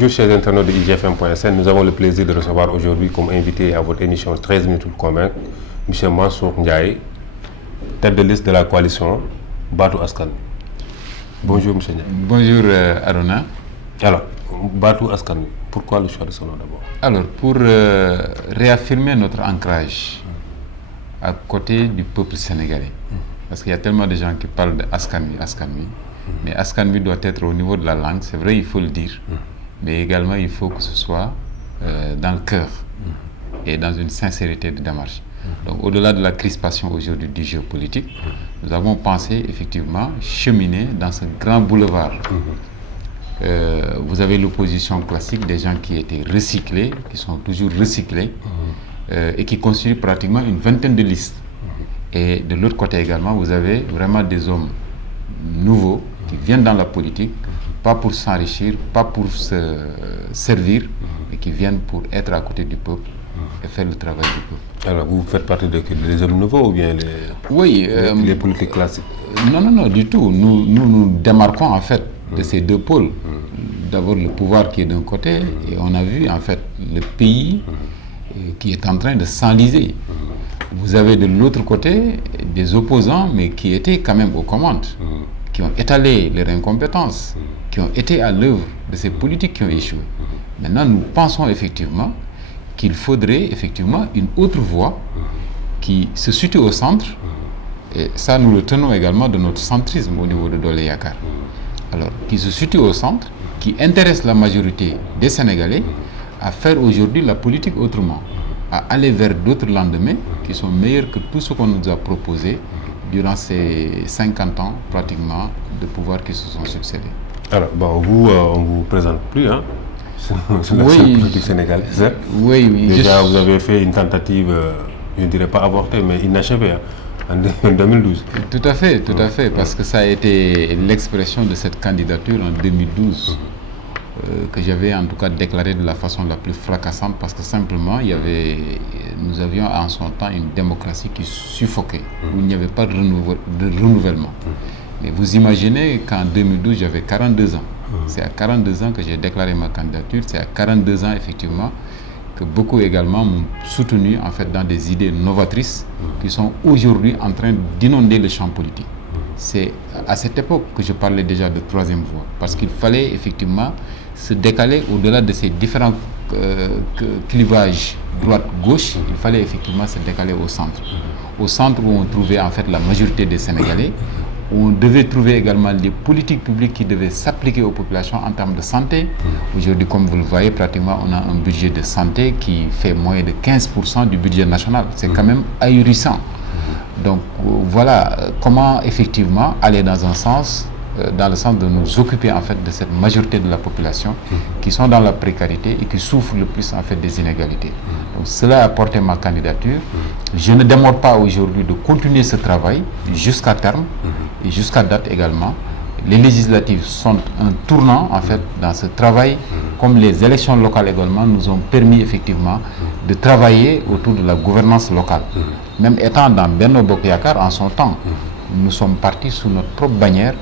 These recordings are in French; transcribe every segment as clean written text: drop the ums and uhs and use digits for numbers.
Bonjour chers internautes de IGFM.sn, nous avons le plaisir de recevoir aujourd'hui comme invité à votre émission 13 minutes pour convaincre M. Mansour Ndiaye, tête de liste de la coalition Baatu Askan Wi. Bonjour M. Ndiaye. Bonjour Arona. Alors, Baatu Askan Wi, pourquoi le choix de ce nom d'abord? Alors, pour réaffirmer notre ancrage à côté du peuple sénégalais, parce qu'il y a tellement de gens qui parlent de Askan Wi, mais Askan Wi doit être au niveau de la langue, c'est vrai, il faut le dire, mais également il faut que ce soit dans le cœur et dans une sincérité de démarche. Donc au-delà de la crispation aujourd'hui du géopolitique, nous avons pensé effectivement cheminer dans ce grand boulevard. Vous avez l'opposition classique, des gens qui étaient recyclés, qui sont toujours recyclés, et qui constituent pratiquement une vingtaine de listes. Et de l'autre côté également, vous avez vraiment des hommes nouveaux qui viennent dans la politique, pas pour s'enrichir, pas pour se servir, mais qui viennent pour être à côté du peuple et faire le travail du peuple. Alors, vous faites partie des hommes nouveaux ou bien les politiques classiques? Non, du tout. Nous démarquons en fait de ces deux pôles. D'abord le pouvoir qui est d'un côté, et on a vu en fait le pays qui est en train de s'enliser. Vous avez de l'autre côté des opposants, mais qui étaient quand même aux commandes, qui ont étalé leur incompétence, qui ont été à l'œuvre de ces politiques qui ont échoué. Maintenant, nous pensons effectivement qu'il faudrait effectivement une autre voie qui se situe au centre, et ça nous le tenons également de notre centrisme au niveau de Doole Yaakaar. Alors, qui se situe au centre, qui intéresse la majorité des Sénégalais à faire aujourd'hui la politique autrement, à aller vers d'autres lendemains qui sont meilleurs que tout ce qu'on nous a proposé durant ces 50 ans pratiquement de pouvoir qui se sont succédés. Alors, vous, on ne vous présente plus, hein? C'est la seule politique sénégalaise. Oui. Déjà, vous avez fait une tentative, je ne dirais pas avortée, mais inachevée, en 2012. Tout à fait, parce que ça a été l'expression de cette candidature en 2012 que j'avais en tout cas déclaré de la façon la plus fracassante, parce que simplement nous avions en son temps une démocratie qui suffoquait, où il n'y avait pas de renouvellement. Mais vous imaginez qu'en 2012 j'avais 42 ans. C'est à 42 ans que j'ai déclaré ma candidature, c'est à 42 ans effectivement que beaucoup également m'ont soutenu en fait dans des idées novatrices qui sont aujourd'hui en train d'inonder le champ politique. C'est à cette époque que je parlais déjà de troisième voie, parce qu'il fallait effectivement se décaler au-delà de ces différents clivages droite-gauche. Il fallait effectivement se décaler au centre. Au centre où on trouvait en fait la majorité des Sénégalais, où on devait trouver également des politiques publiques qui devaient s'appliquer aux populations en termes de santé. Aujourd'hui, comme vous le voyez, pratiquement on a un budget de santé qui fait moins de 15% du budget national. C'est quand même ahurissant. Donc voilà comment effectivement aller dans le sens de nous occuper en fait de cette majorité de la population qui sont dans la précarité et qui souffrent le plus en fait des inégalités. Donc cela a porté ma candidature. Je ne démorde pas aujourd'hui de continuer ce travail jusqu'à terme et jusqu'à date également. Les législatives sont un tournant en fait dans ce travail, comme les élections locales également nous ont permis effectivement de travailler autour de la gouvernance locale. Même étant dans Benno Bokk Yaakaar en son temps, nous sommes partis sous notre propre bannière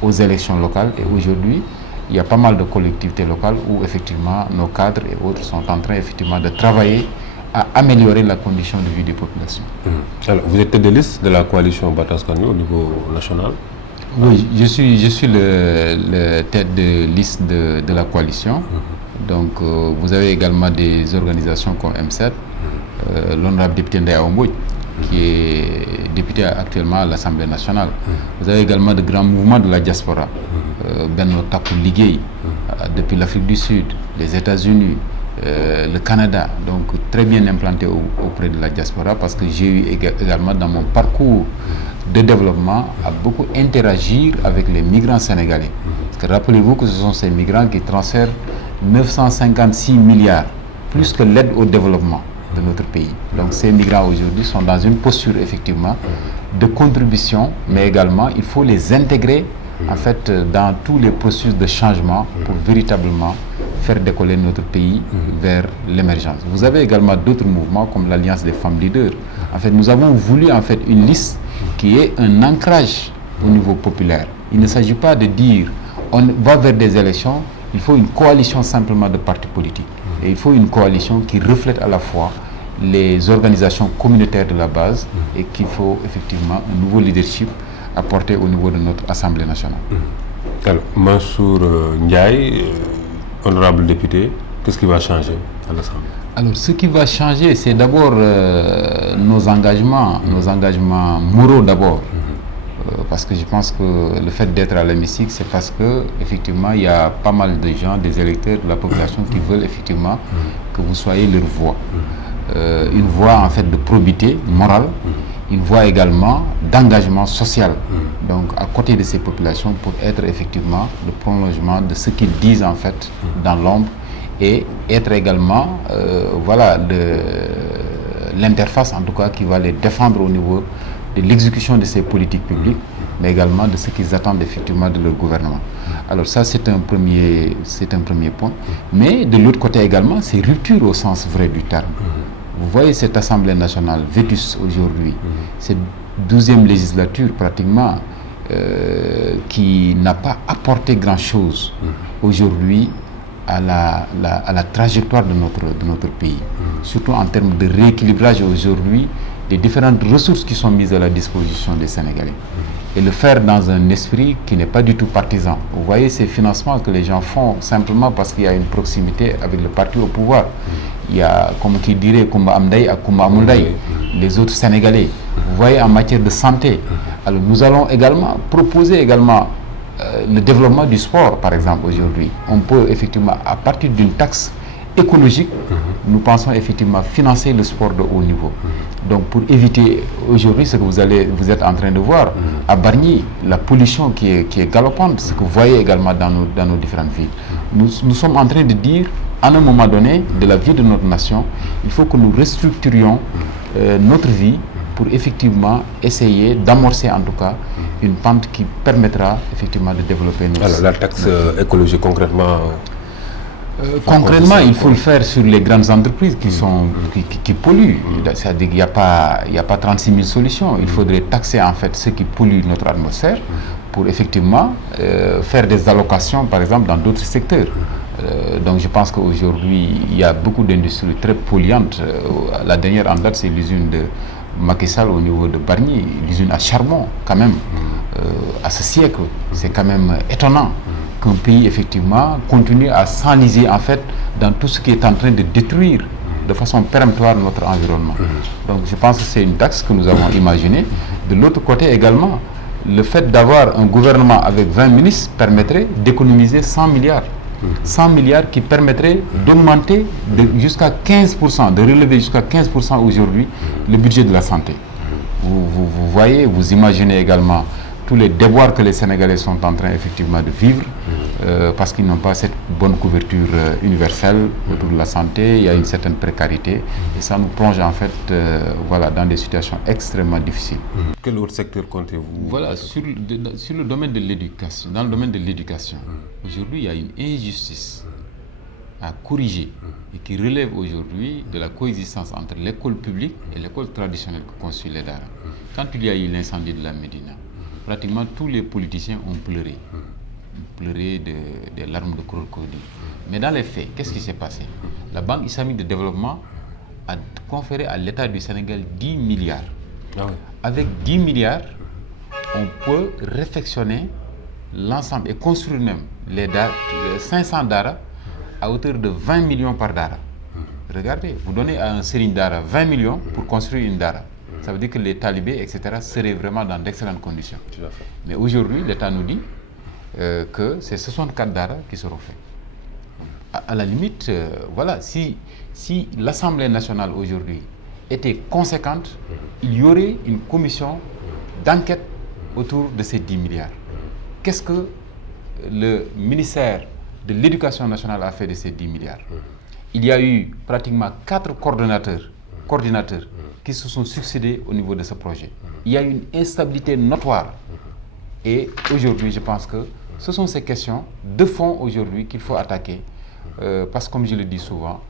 aux élections locales, et aujourd'hui il y a pas mal de collectivités locales où effectivement nos cadres et autres sont en train effectivement de travailler à améliorer la condition de vie des populations. Alors, vous êtes tête de liste de la coalition Baatu Askan Wi au niveau national? Oui, je suis le tête de liste de la coalition. Donc vous avez également des organisations comme M7, l'honorable député Ndeye Awa Mbodj, qui est député actuellement à l'Assemblée nationale. Vous avez également de grands mouvements de la diaspora, Benno Takku Liggéey, depuis l'Afrique du Sud, les États-Unis, le Canada, donc très bien implanté auprès de la diaspora, parce que j'ai eu également dans mon parcours de développement à beaucoup interagir avec les migrants sénégalais. Parce que rappelez-vous que ce sont ces migrants qui transfèrent 956 milliards, plus que l'aide au développement de notre pays. Donc ces migrants aujourd'hui sont dans une posture effectivement de contribution, mais également il faut les intégrer en fait dans tous les processus de changement pour véritablement faire décoller notre pays vers l'émergence. Vous avez également d'autres mouvements comme l'Alliance des femmes leaders. En fait, nous avons voulu en fait une liste qui est un ancrage au niveau populaire. Il ne s'agit pas de dire on va vers des élections il faut une coalition simplement de partis politiques. Et il faut une coalition qui reflète à la fois les organisations communautaires de la base et qu'il faut effectivement un nouveau leadership apporté au niveau de notre Assemblée nationale. Alors, Mansour Ndiaye, honorable député, qu'est-ce qui va changer à l'Assemblée? Alors, ce qui va changer, c'est d'abord nos engagements moraux d'abord. Parce que je pense que le fait d'être à l'hémicycle, c'est parce que effectivement, il y a pas mal de gens, des électeurs de la population qui veulent effectivement que vous soyez leur voix. Une voix en fait de probité morale, une voix également d'engagement social. Donc à côté de ces populations pour être effectivement le prolongement de ce qu'ils disent en fait dans l'ombre et être également voilà l'interface en tout cas qui va les défendre au niveau de l'exécution de ces politiques publiques, mais également de ce qu'ils attendent effectivement de leur gouvernement. Alors ça, c'est un premier point. Mais de l'autre côté également, c'est rupture au sens vrai du terme. Vous voyez cette Assemblée nationale vétuste aujourd'hui, cette 12e législature pratiquement, qui n'a pas apporté grand-chose aujourd'hui à la trajectoire de notre pays. Surtout en termes de rééquilibrage aujourd'hui des différentes ressources qui sont mises à la disposition des Sénégalais. Et le faire dans un esprit qui n'est pas du tout partisan. Vous voyez ces financements que les gens font simplement parce qu'il y a une proximité avec le parti au pouvoir. Il y a, comme qui dirait, Kumba Amdaï à Kumba Amundaï, les autres Sénégalais. Vous voyez en matière de santé. Alors nous allons également proposer également le développement du sport, par exemple, aujourd'hui. On peut effectivement, à partir d'une taxe écologique, nous pensons effectivement financer le sport de haut niveau. Donc pour éviter aujourd'hui ce que vous êtes en train de voir à Bargny, la pollution qui est galopante, ce que vous voyez également dans nos différentes villes. Nous sommes en train de dire, à un moment donné de la vie de notre nation, il faut que nous restructurions notre vie pour effectivement essayer d'amorcer en tout cas une pente qui permettra effectivement de développer nos... Alors la taxe écologique concrètement... concrètement, il faut le faire sur les grandes entreprises qui polluent. C'est-à-dire qu'il n'y a pas 36 000 solutions. Il faudrait taxer en fait ceux qui polluent notre atmosphère pour effectivement faire des allocations, par exemple, dans d'autres secteurs. Donc je pense qu'aujourd'hui, il y a beaucoup d'industries très polluantes. La dernière en date, c'est l'usine de Macky Sall au niveau de Bargny, l'usine à charbon, quand même, à ce siècle. C'est quand même étonnant qu'un pays, effectivement, continue à s'enliser, en fait, dans tout ce qui est en train de détruire de façon péremptoire notre environnement. Donc, je pense que c'est une taxe que nous avons imaginée. De l'autre côté également, le fait d'avoir un gouvernement avec 20 ministres permettrait d'économiser 100 milliards. 100 milliards qui permettraient d'augmenter jusqu'à 15%, de relever jusqu'à 15% aujourd'hui le budget de la santé. Vous voyez, vous imaginez également tous les déboires que les Sénégalais sont en train effectivement de vivre parce qu'ils n'ont pas cette bonne couverture universelle autour de la santé, il y a une certaine précarité et ça nous plonge en fait voilà, dans des situations extrêmement difficiles. Quel autre secteur comptez-vous? Voilà, sur le domaine de l'éducation, dans le domaine de l'éducation, aujourd'hui il y a une injustice à corriger et qui relève aujourd'hui de la coexistence entre l'école publique et l'école traditionnelle que constitue les Dara. Quand il y a eu l'incendie de la Médina, pratiquement tous les politiciens ont pleuré. Des larmes de crocodile. Mais dans les faits, qu'est-ce qui s'est passé? La Banque islamique de développement a conféré à l'État du Sénégal 10 milliards. Ah oui. Avec 10 milliards, on peut réfectionner l'ensemble et construire même les 500 Dara à hauteur de 20 millions par Dara. Regardez, vous donnez à un Serigne Dara 20 millions pour construire une Dara. Ça veut dire que les talibés, etc., seraient vraiment dans d'excellentes conditions. Tout à fait. Mais aujourd'hui, l'État nous dit que c'est 64 Dara qui seront faits. À la limite, voilà, si l'Assemblée nationale aujourd'hui était conséquente, il y aurait une commission d'enquête autour de ces 10 milliards. Qu'est-ce que le ministère de l'Éducation nationale a fait de ces 10 milliards? Il y a eu pratiquement 4 coordinateurs qui se sont succédés au niveau de ce projet. Il y a une instabilité notoire. Et aujourd'hui, je pense que ce sont ces questions de fond aujourd'hui qu'il faut attaquer. Parce que comme je le dis souvent,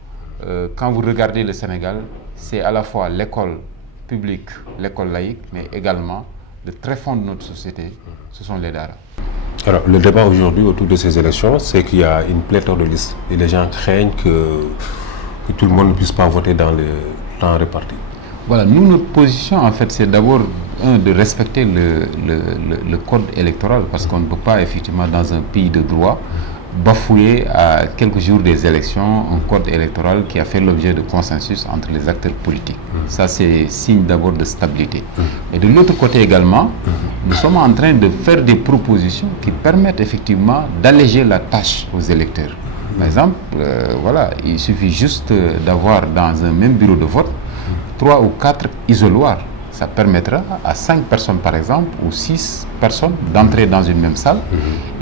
quand vous regardez le Sénégal, c'est à la fois l'école publique, l'école laïque, mais également le tréfonds de notre société, ce sont les Dara. Alors, le débat aujourd'hui autour de ces élections, c'est qu'il y a une pléthore de listes et les gens craignent que tout le monde ne puisse pas voter dans le temps réparti. Voilà, nous, notre position, en fait, c'est d'abord, de respecter le code électoral, parce qu'on ne peut pas, effectivement, dans un pays de droit, bafouer à quelques jours des élections un code électoral qui a fait l'objet de consensus entre les acteurs politiques. Ça, c'est signe d'abord de stabilité. Et de l'autre côté également, nous sommes en train de faire des propositions qui permettent effectivement d'alléger la tâche aux électeurs. Par exemple, voilà, il suffit juste d'avoir dans un même bureau de vote 3 ou 4 isoloirs. Ça permettra à 5 personnes, par exemple, ou 6 personnes d'entrer dans une même salle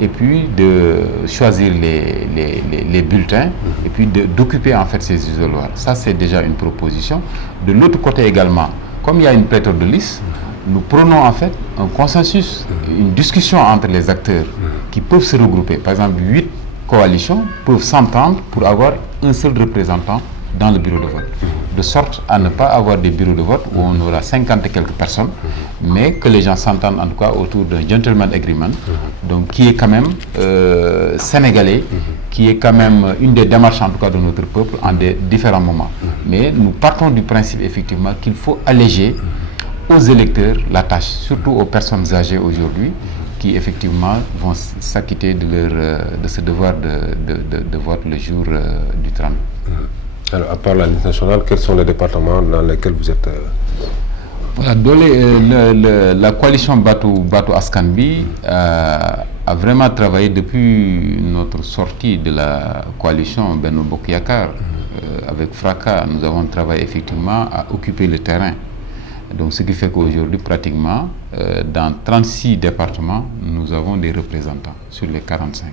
et puis de choisir les bulletins et puis d'occuper en fait ces isoloirs. Ça, c'est déjà une proposition. De l'autre côté également, comme il y a une pléthore de listes, nous prenons en fait un consensus, une discussion entre les acteurs qui peuvent se regrouper. Par exemple, 8 coalitions peuvent s'entendre pour avoir un seul représentant dans le bureau de vote, de sorte à ne pas avoir des bureaux de vote où on aura 50 et quelques personnes, mais que les gens s'entendent en tout cas autour d'un gentleman agreement, donc qui est quand même sénégalais, qui est quand même une des démarches en tout cas de notre peuple en des différents moments. Mais nous partons du principe effectivement qu'il faut alléger aux électeurs la tâche, surtout aux personnes âgées aujourd'hui, qui effectivement vont s'acquitter de ce devoir de vote le jour du 30. Alors, à part la liste nationale, quels sont les départements dans lesquels vous êtes Voilà, la coalition Batu Askanbi a vraiment travaillé depuis notre sortie de la coalition Benno Bokk Yakaar. Avec fracas, nous avons travaillé effectivement à occuper le terrain. Donc, ce qui fait qu'aujourd'hui, pratiquement, dans 36 départements, nous avons des représentants sur les 45.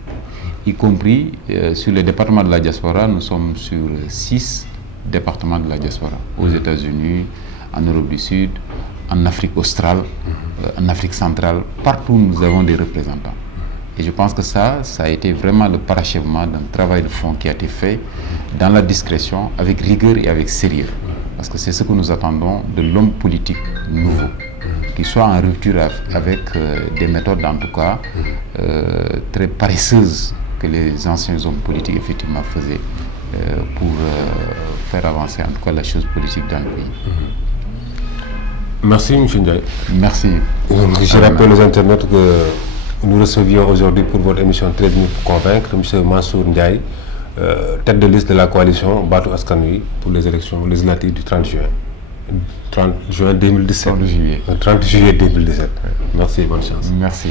Y compris sur les départements de la diaspora, nous sommes sur 6 départements de la diaspora. Aux États-Unis, en Europe du Sud, en Afrique australe, en Afrique centrale, partout nous avons des représentants. Et je pense que ça a été vraiment le parachèvement d'un travail de fond qui a été fait dans la discrétion, avec rigueur et avec sérieux. Parce que c'est ce que nous attendons de l'homme politique nouveau, qui soit en rupture avec des méthodes en tout cas très paresseuses que les anciens hommes politiques effectivement faisaient pour faire avancer en tout cas la chose politique dans le pays. Merci M. Ndiaye. Merci. Je rappelle aux internautes que nous recevions aujourd'hui pour votre émission 13 minutes pour convaincre M. Mansour Ndiaye, tête de liste de la coalition Batu Askan Wi pour les élections législatives du 30 juin. 30 juin 2017. 30 juillet. 30 juillet 2017. Merci et bonne chance. Merci.